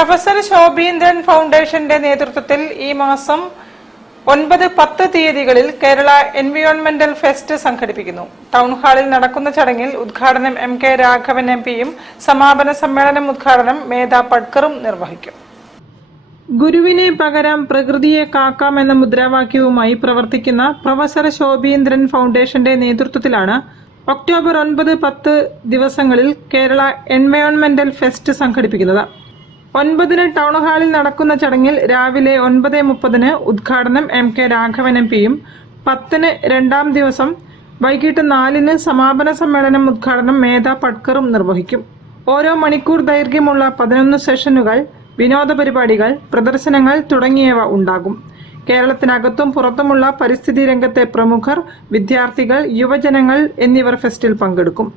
Professor Shobhindran ഫൗണ്ടേഷന്റെ നേതൃത്വത്തിൽ ഈ മാസം 9-10 തീയതികളിൽ കേരള എൻവയോൺമെന്റൽ ഫെസ്റ്റ് സംഘടിപ്പിക്കുന്നു. ടൗൺ ഹാളിൽ നടക്കുന്ന ചടങ്ങിൽ ഉദ്ഘാടനം MK രാഘവൻ MP-യും സമാപന സമ്മേളനം ഉദ്ഘാടനം മേധാ പട്കറും നിർവഹിക്കും. ഗുരുവിനെ പകരം പ്രകൃതിയെ കാക്കാം എന്ന മുദ്രാവാക്യവുമായി പ്രവർത്തിക്കുന്ന പ്രൊഫസർ ശോഭീന്ദ്രൻ ഫൗണ്ടേഷന്റെ നേതൃത്വത്തിലാണ് ഒക്ടോബർ 9-10 ദിവസങ്ങളിൽ കേരള എൻവയോൺമെന്റൽ ഫെസ്റ്റ് സംഘടിപ്പിക്കുന്നത്. 9-ന് ടൗൺ ഹാളിൽ നടക്കുന്ന ചടങ്ങിൽ രാവിലെ 9:30-ന് ഉദ്ഘാടനം MK രാഘവൻ MP-യും 10-ന് രണ്ടാം ദിവസം വൈകിട്ട് 4-ന് സമാപന സമ്മേളനം ഉദ്ഘാടനം മേധാ പട്കറും നിർവഹിക്കും. ഓരോ മണിക്കൂർ ദൈർഘ്യമുള്ള 11 സെഷനുകൾ, വിനോദ പരിപാടികൾ, പ്രദർശനങ്ങൾ തുടങ്ങിയവ ഉണ്ടാകും. കേരളത്തിനകത്തും പുറത്തുമുള്ള പരിസ്ഥിതി രംഗത്തെ പ്രമുഖർ, വിദ്യാർത്ഥികൾ, യുവജനങ്ങൾ എന്നിവർ ഫെസ്റ്റിൽ പങ്കെടുക്കും.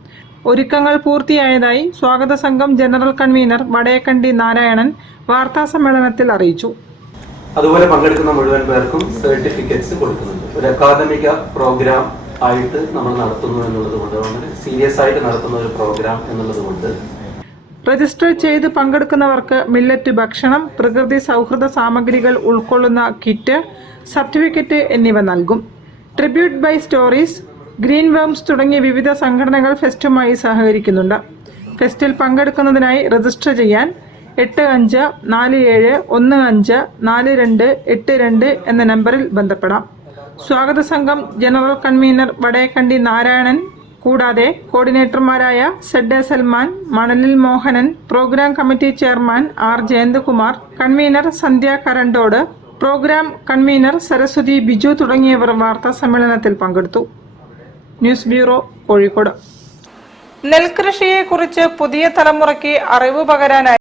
ഒരുക്കങ്ങൾ പൂർത്തിയായതായി സ്വാഗത സംഘം ജനറൽ കൺവീനർ വടേക്കണ്ടി നാരായണൻ വാർത്താ സമ്മേളനത്തിൽ അറിയിച്ചു. അതുപോലെ പങ്കെടുക്കുന്ന മുഴുവൻ പേർക്കും സർട്ടിഫിക്കറ്റ്സ് കൊടുക്കുന്നുണ്ട്. ഒരു അക്കാദമിക പ്രോഗ്രാം ആയിട്ട് നമ്മൾ നടത്തുന്നു എന്നുള്ളത് കൊണ്ട്, വളരെ സീരിയസ് ആയിട്ട് നടത്തുന്ന ഒരു പ്രോഗ്രാം എന്നുള്ളത് കൊണ്ട് രജിസ്റ്റർ ചെയ്ത് പങ്കെടുക്കുന്നവർക്ക് മില്ലറ്റ് ഭക്ഷണം, പ്രകൃതി സൗഹൃദ സാമഗ്രികൾ ഉൾക്കൊള്ളുന്ന കിറ്റ്, സർട്ടിഫിക്കറ്റ് എന്നിവ നൽകും. Tribute by Stories, Green Worms തുടങ്ങിയ വിവിധ സംഘടനകൾ ഫെസ്റ്റുമായി സഹകരിക്കുന്നുണ്ട്. ഫെസ്റ്റിൽ പങ്കെടുക്കുന്നതിനായി രജിസ്റ്റർ ചെയ്യാൻ 8547154282 എന്ന നമ്പറിൽ ബന്ധപ്പെടാം. സ്വാഗത സംഘം ജനറൽ കൺവീനർ വടേക്കണ്ടി നാരായണൻ കൂടാതെ കോർഡിനേറ്റർമാരായ ZA Salman, Manalil Mohanan, program committee chairman R Jayanthakumar, convener Sandhya Karandode, program convener Saraswathi Biju തുടങ്ങിയവർ വാർത്താ സമ്മേളനത്തിൽ പങ്കെടുത്തു. News bureau, Kozhikode. നെൽകൃഷിയെക്കുറിച്ച് പുതിയ തലമുറയ്ക്ക് അറിവ് പകരാനായി